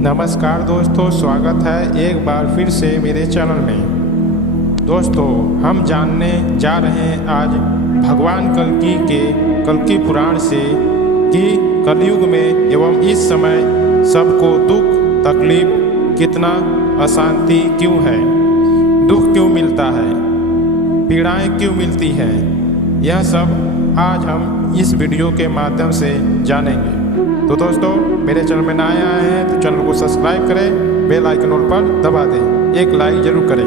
नमस्कार दोस्तों, स्वागत है एक बार फिर से मेरे चैनल में। दोस्तों, हम जानने जा रहे हैं आज भगवान कल्कि पुराण से कि कलयुग में एवं इस समय सबको दुख तकलीफ, कितना अशांति क्यों है, दुख क्यों मिलता है, पीड़ाएं क्यों मिलती हैं, यह सब आज हम इस वीडियो के माध्यम से जानेंगे। तो दोस्तों, मेरे चैनल में नए आए हैं तो चैनल को सब्सक्राइब करें, बेल आइकन पर दबा दें, एक लाइक जरूर करें।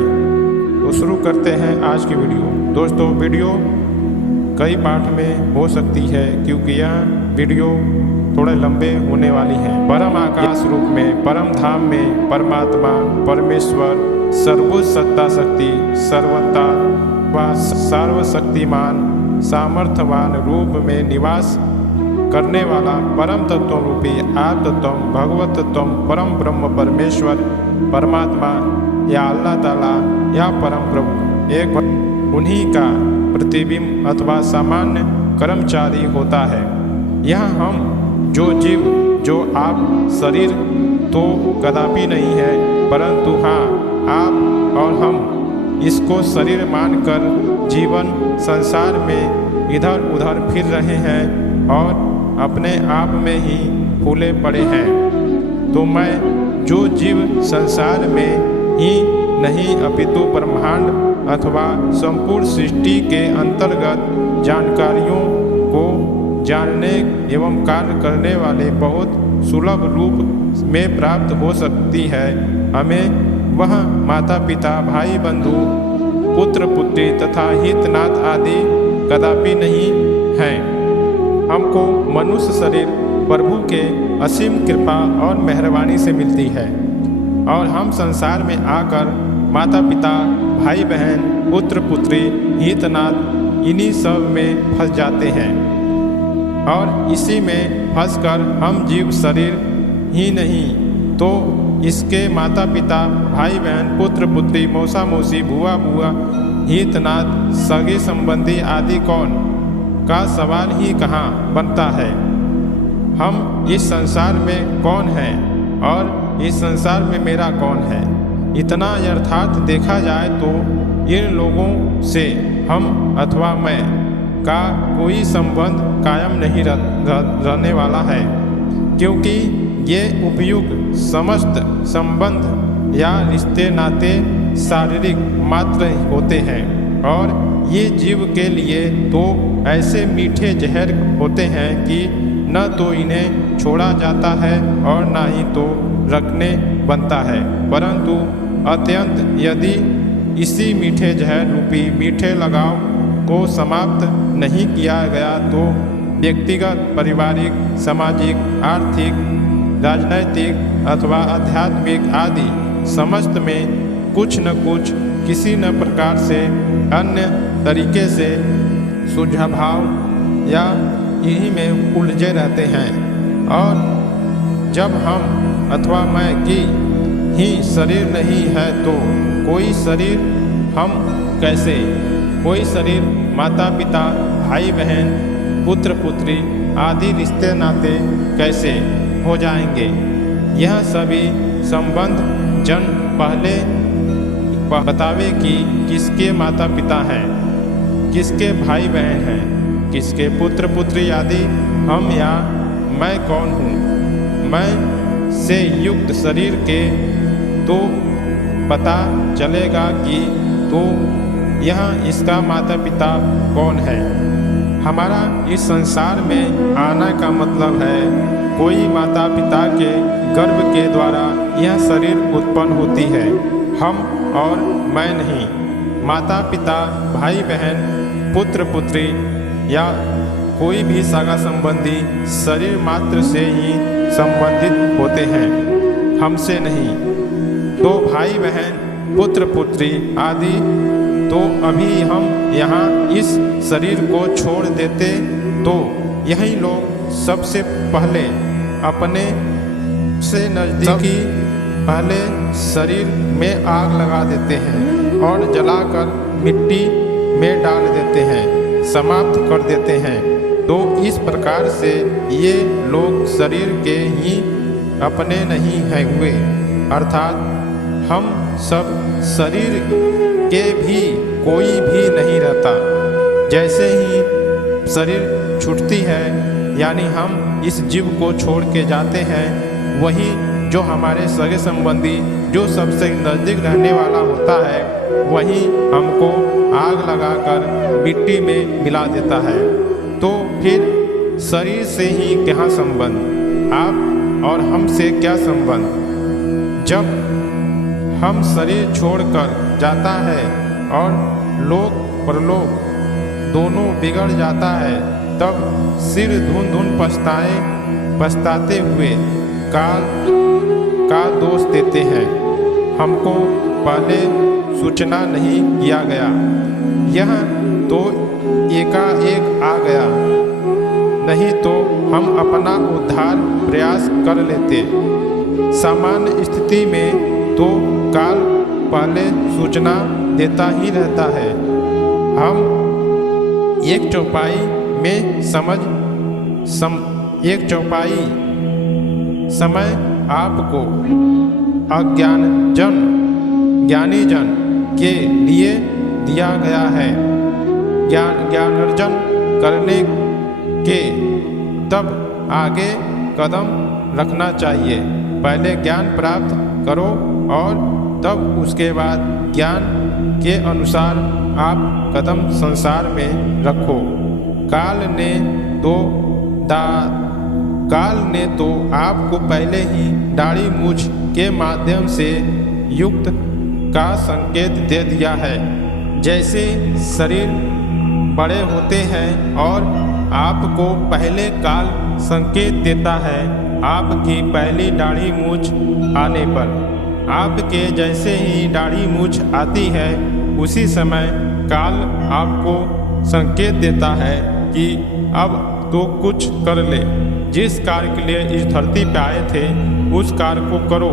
तो शुरू करते हैं आज की वीडियो। दोस्तों, वीडियो कई पार्ट में हो सकती है क्योंकि यह वीडियो थोड़े लंबे होने वाली है। परम आकाश रूप में, परम धाम में परमात्मा परमेश्वर सर्वोच्च सत्ता शक्ति सर्वता व सर्वशक्तिमान सामर्थ्यवान रूप में निवास करने वाला परम तत्व रूपी आत्म तत्व भगवत तत्व परम ब्रह्म परमेश्वर परमात्मा या अल्लाह ताला या परम प्रभु एक उन्हीं का प्रतिबिंब अथवा सामान्य कर्मचारी होता है। यह हम जो जीव जो आप शरीर तो कदापि नहीं है, परंतु हाँ, आप और हम इसको शरीर मानकर जीवन संसार में इधर उधर फिर रहे हैं और अपने आप में ही फूले पड़े हैं। तो मैं जो जीव संसार में ही नहीं अपितु ब्रह्मांड अथवा संपूर्ण सृष्टि के अंतर्गत जानकारियों को जानने एवं कार्य करने वाले बहुत सुलभ रूप में प्राप्त हो सकती है, हमें वह माता पिता भाई बंधु पुत्र पुत्री तथा हितनाथ आदि कदापि नहीं हैं। हमको मनुष्य शरीर प्रभु के असीम कृपा और मेहरबानी से मिलती है और हम संसार में आकर माता पिता भाई बहन पुत्र पुत्री हितनाथ इन्हीं सब में फंस जाते हैं और इसी में फंसकर हम जीव शरीर ही नहीं तो इसके माता पिता भाई बहन पुत्र पुत्री मौसा मौसी बुआ बुआ हितनाथ सगे संबंधी आदि कौन का सवाल ही कहाँ बनता है। हम इस संसार में कौन है और इस संसार में मेरा कौन है, इतना यथार्थ देखा जाए तो इन लोगों से हम अथवा मैं का कोई संबंध कायम नहीं रहने वाला है, क्योंकि ये उपयुक्त समस्त संबंध या रिश्ते नाते शारीरिक मात्र होते हैं और ये जीव के लिए तो ऐसे मीठे जहर होते हैं कि न तो इन्हें छोड़ा जाता है और न ही तो रखने बनता है, परंतु अत्यंत यदि इसी मीठे जहर रूपी मीठे लगाव को समाप्त नहीं किया गया तो व्यक्तिगत पारिवारिक सामाजिक आर्थिक राजनैतिक अथवा आध्यात्मिक आदि समस्त में कुछ न कुछ किसी न प्रकार से अन्य तरीके से सुझाव या यही में उलझे रहते हैं। और जब हम अथवा मैं की ही शरीर नहीं है तो कोई शरीर हम कैसे, कोई शरीर माता पिता भाई बहन पुत्र पुत्री आदि रिश्ते नाते कैसे हो जाएंगे। यह सभी संबंध जन पहले बतावे कि किसके माता पिता हैं, किसके भाई बहन हैं, किसके पुत्र पुत्री आदि हम या मैं कौन हूँ। मैं से युक्त शरीर के तो पता चलेगा कि तो यह इसका माता पिता कौन है। हमारा इस संसार में आना का मतलब है कोई माता पिता के गर्भ के द्वारा यह शरीर उत्पन्न होती है, हम और मैं नहीं। माता पिता भाई बहन पुत्र पुत्री या कोई भी सगा संबंधी शरीर मात्र से ही संबंधित होते हैं, हमसे नहीं। तो भाई बहन पुत्र पुत्री आदि तो अभी हम यहाँ इस शरीर को छोड़ देते तो यही लोग सबसे पहले अपने से नज़दीकी पहले शरीर में आग लगा देते हैं और जलाकर मिट्टी में डाल देते हैं, समाप्त कर देते हैं। तो इस प्रकार से ये लोग शरीर के ही अपने नहीं हैं हुए, अर्थात हम सब शरीर के भी कोई भी नहीं रहता। जैसे ही शरीर छूटती है, यानी हम इस जीव को छोड़ के जाते हैं, वही जो हमारे सगे संबंधी, जो सबसे नज़दीक रहने वाला होता है, वही हमको आग लगाकर मिट्टी में मिला देता है। तो फिर शरीर से ही क्या संबंध, आप और हमसे क्या संबंध? जब हम शरीर छोड़कर जाता है और लोक परलोक दोनों बिगड़ जाता है, तब सिर धुन धुन पछताते हुए काल का दोष देते हैं। हमको पहले सूचना नहीं किया गया, यह तो एकाएक आ गया, नहीं तो हम अपना उद्धार प्रयास कर लेते। सामान्य स्थिति में तो काल पहले सूचना देता ही रहता है। हम एक चौपाई में एक चौपाई समय आपको ज्ञानी जन के लिए दिया गया है। ज्ञानार्जन करने के तब आगे कदम रखना चाहिए। पहले ज्ञान प्राप्त करो और तब उसके बाद ज्ञान के अनुसार आप कदम संसार में रखो। काल ने तो आपको पहले ही दाढ़ी मूछ के माध्यम से युक्त का संकेत दे दिया है। जैसे शरीर बड़े होते हैं और आपको पहले काल संकेत देता है, आपकी पहली दाढ़ी मूछ आने पर। आपके जैसे ही दाढ़ी मूछ आती है, उसी समय काल आपको संकेत देता है कि अब तो कुछ कर ले। जिस कार्य के लिए इस धरती पे आए थे, उस कार्य को करो।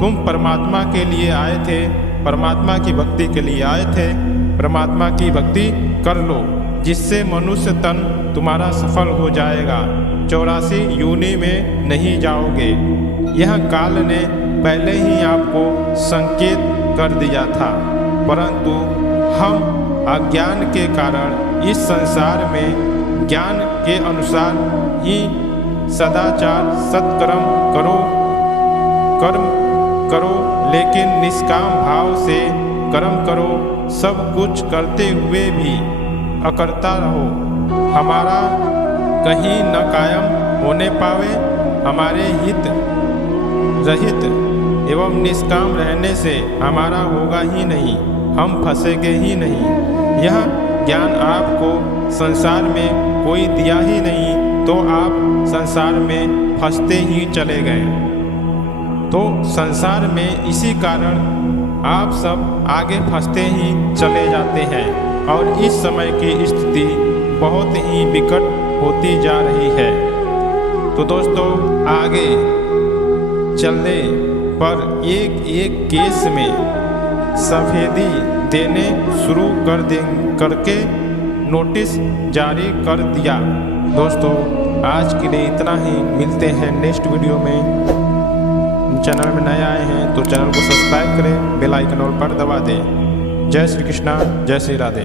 तुम परमात्मा के लिए आए थे, परमात्मा की भक्ति के लिए आए थे, परमात्मा की भक्ति कर लो, जिससे मनुष्य तन तुम्हारा सफल हो जाएगा। 84 योनि में नहीं जाओगे। यह काल ने पहले ही आपको संकेत कर दिया था, परंतु हम अज्ञान के कारण इस संसार में ज्ञान के अनुसार ही सदाचार सत्कर्म कर्म करो, लेकिन निष्काम भाव से कर्म करो। सब कुछ करते हुए भी अकर्ता रहो, हमारा कहीं न कायम होने पावे। हमारे हित रहित एवं निष्काम रहने से हमारा होगा ही नहीं, हम फंसेंगे ही नहीं। यह ज्ञान आपको संसार में कोई दिया ही नहीं, तो आप संसार में फंसते ही चले गए। तो संसार में इसी कारण आप सब आगे फंसते ही चले जाते हैं और इस समय की स्थिति बहुत ही विकट होती जा रही है। तो दोस्तों, आगे चलने पर एक एक केस में सफेदी देने शुरू करके नोटिस जारी कर दिया। दोस्तों, आज के लिए इतना ही। मिलते हैं नेक्स्ट वीडियो में। चैनल में नए आए हैं तो चैनल को सब्सक्राइब करें, बेल आइकन और पर दबा दें। जय श्री कृष्णा, जय श्री राधे।